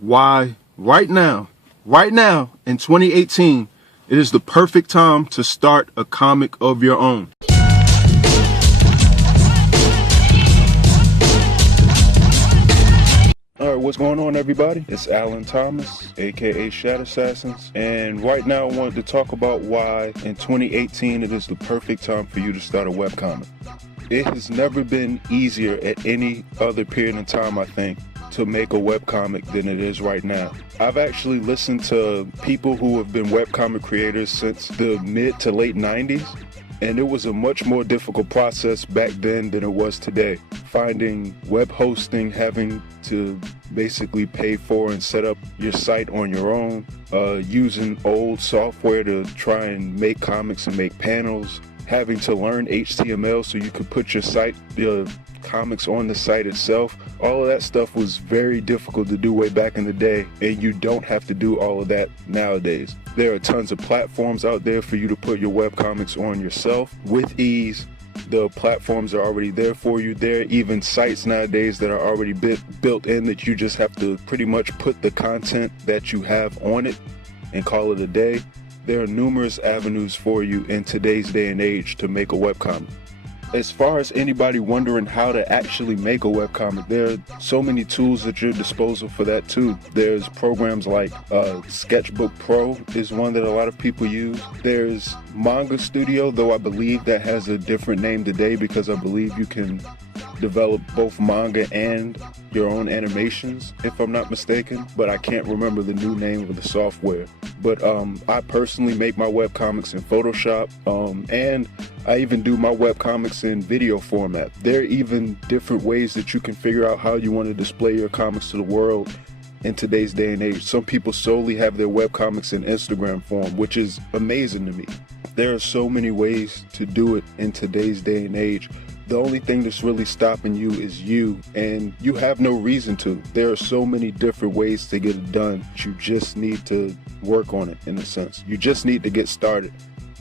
why right now in 2018, it is the perfect time to start a comic of your own. Alright, what's going on, everybody? It's Alan Thomas, aka Shat Assassins, and right now I wanted to talk about why in 2018 it is the perfect time for you to start a webcomic. It has never been easier at any other period in time, I think, to make a webcomic than it is right now. I've actually listened to people who have been webcomic creators since the mid to late 90s, and it was a much more difficult process back then than it was today. Finding web hosting, having to basically pay for and set up your site on your own, using old software to try and make comics and make panels, having to learn HTML so you could put your comics on the site itself. All of that stuff was very difficult to do way back in the day, and you don't have to do all of that nowadays. There are tons of platforms out there for you to put your webcomics on yourself with ease. The platforms are already there for you. There are even sites nowadays that are already built in that you just have to pretty much put the content that you have on it and call it a day. There are numerous avenues for you in today's day and age to make a webcomic. As far as anybody wondering how to actually make a webcomic, there are so many tools at your disposal for that too. There's programs like Sketchbook Pro is one that a lot of people use. There's Manga Studio, though I believe that has a different name today because I believe you can develop both manga and your own animations, if I'm not mistaken, but I can't remember the new name of the software. But I personally make my webcomics in Photoshop, and I even do my webcomics in video format. There are even different ways that you can figure out how you want to display your comics to the world in today's day and age. Some people solely have their webcomics in Instagram form, which is amazing to me. There are so many ways to do it in today's day and age. The only thing that's really stopping you is you, and you have no reason to. There are so many different ways to get it done. You just need to work on it, in a sense. You just need to get started.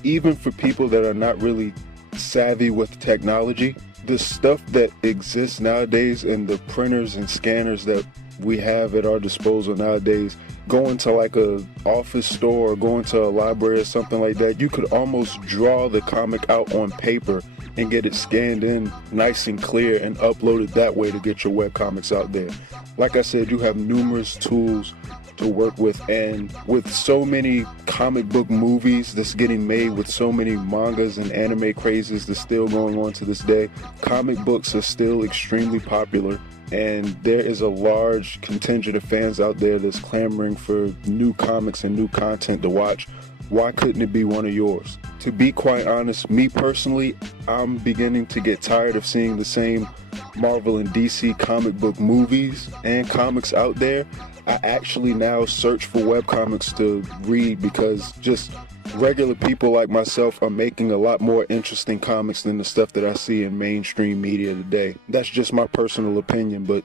Even for people that are not really savvy with technology, the stuff that exists nowadays and the printers and scanners that we have at our disposal nowadays, going to like a office store or going to a library or something like that, you could almost draw the comic out on paper and get it scanned in nice and clear and upload it that way to get your webcomics out there. Like I said, you have numerous tools to work with, and with so many comic book movies that's getting made, with so many mangas and anime crazes that's still going on to this day, comic books are still extremely popular, and there is a large contingent of fans out there that's clamoring for new comics and new content to watch. Why couldn't it be one of yours? To be quite honest, me personally, I'm beginning to get tired of seeing the same Marvel and DC comic book movies and comics out there. I actually now search for webcomics to read because just regular people like myself are making a lot more interesting comics than the stuff that I see in mainstream media today. That's just my personal opinion, but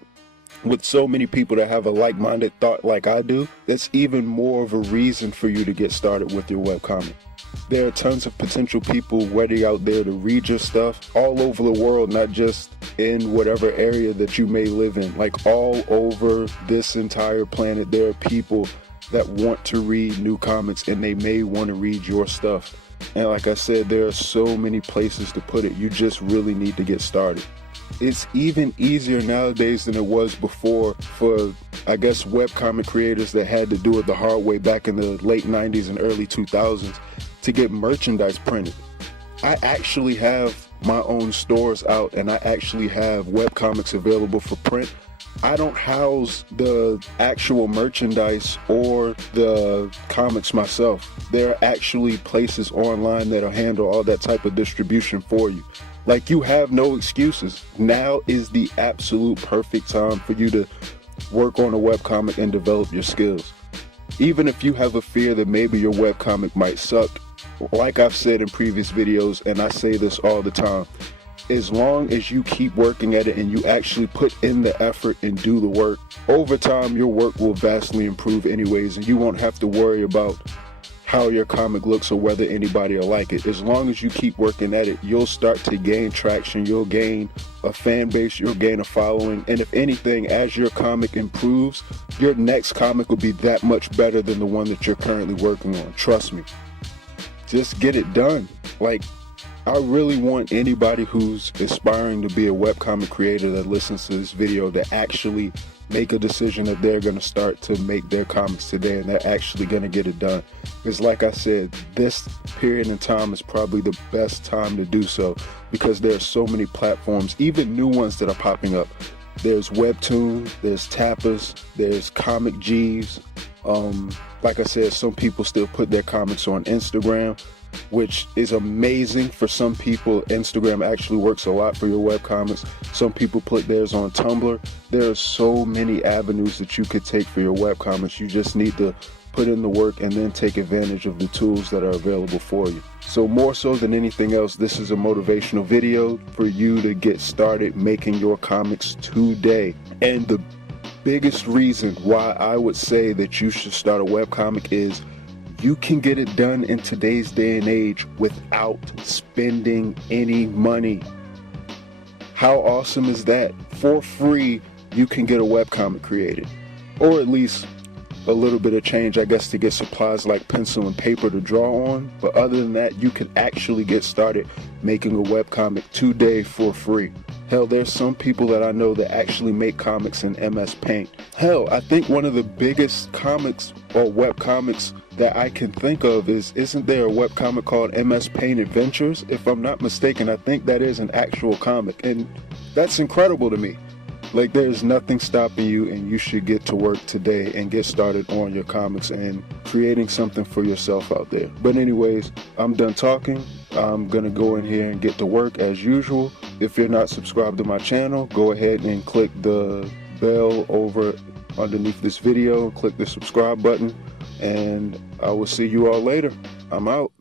with so many people that have a like-minded thought like I do, that's even more of a reason for you to get started with your webcomic. There are tons of potential people waiting out there to read your stuff all over the world, not just in whatever area that you may live in. Like all over this entire planet, there are people that want to read new comics and they may want to read your stuff. And like I said, there are so many places to put it. You just really need to get started. It's even easier nowadays than it was before for, I guess, webcomic creators that had to do it the hard way back in the late 90s and early 2000s to get merchandise printed. I actually have my own stores out, and I actually have webcomics available for print. I don't house the actual merchandise or the comics myself. There are actually places online that'll handle all that type of distribution for you. Like, you have no excuses. Now is the absolute perfect time for you to work on a webcomic and develop your skills. Even if you have a fear that maybe your webcomic might suck, like I've said in previous videos, and I say this all the time, as long as you keep working at it and you actually put in the effort and do the work, over time your work will vastly improve anyways, and you won't have to worry about how your comic looks or whether anybody will like it. As long as you keep working at it, you'll start to gain traction, you'll gain a fan base, you'll gain a following, and if anything, as your comic improves, your next comic will be that much better than the one that you're currently working on. Trust me. Just get it done. Like, I really want anybody who's aspiring to be a webcomic creator that listens to this video to actually make a decision that they're going to start to make their comics today, and they're actually going to get it done. Because like I said, this period in time is probably the best time to do so, because there are so many platforms, even new ones that are popping up. There's Webtoon, there's Tapas, there's Comic G's. Like I said, some people still put their comics on Instagram, which is amazing for some people. Instagram actually works a lot for your webcomics. Some people put theirs on Tumblr. There are so many avenues that you could take for your webcomics. You just need to put in the work and then take advantage of the tools that are available for you. So more so than anything else, this is a motivational video for you to get started making your comics today. And the biggest reason why I would say that you should start a webcomic is you can get it done in today's day and age without spending any money. How awesome is that? For free, you can get a webcomic created, or at least a little bit of change, I guess, to get supplies like pencil and paper to draw on. But other than that, you can actually get started making a webcomic today for free. Hell, there's some people that I know that actually make comics in MS Paint. Hell, I think one of the biggest comics or webcomics that I can think of isn't there a webcomic called MS Paint Adventures? If I'm not mistaken, I think that is an actual comic, and that's incredible to me. Like, there's nothing stopping you, and you should get to work today and get started on your comics and creating something for yourself out there. But anyways, I'm done talking. I'm gonna go in here and get to work as usual. If you're not subscribed to my channel, go ahead and click the bell over underneath this video, click the subscribe button, and I will see you all later. I'm out.